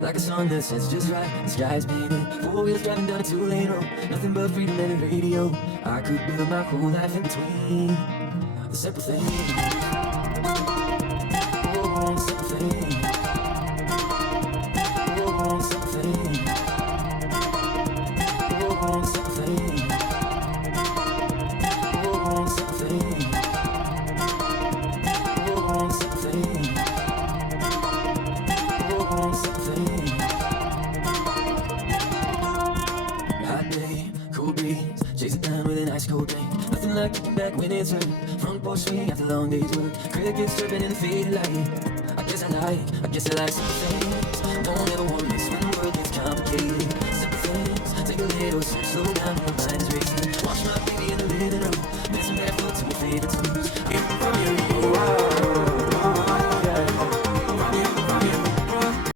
Like a song that sits just right, the sky's painted. Four wheels driving down a two-lane road. Nothing but freedom and a radio. I could build my whole life in between the simple things. Oh, simple things. Oh, simple things. Oh, simple things. Oh, simple things. Oh, simple things. Oh, simple things. Hot day, cool breeze, chase it down with an ice cold rain. Nothing like looking back when it's hurt. Front porch swing after long day's work. Crickets chirping in the faded light. I guess I like simple things.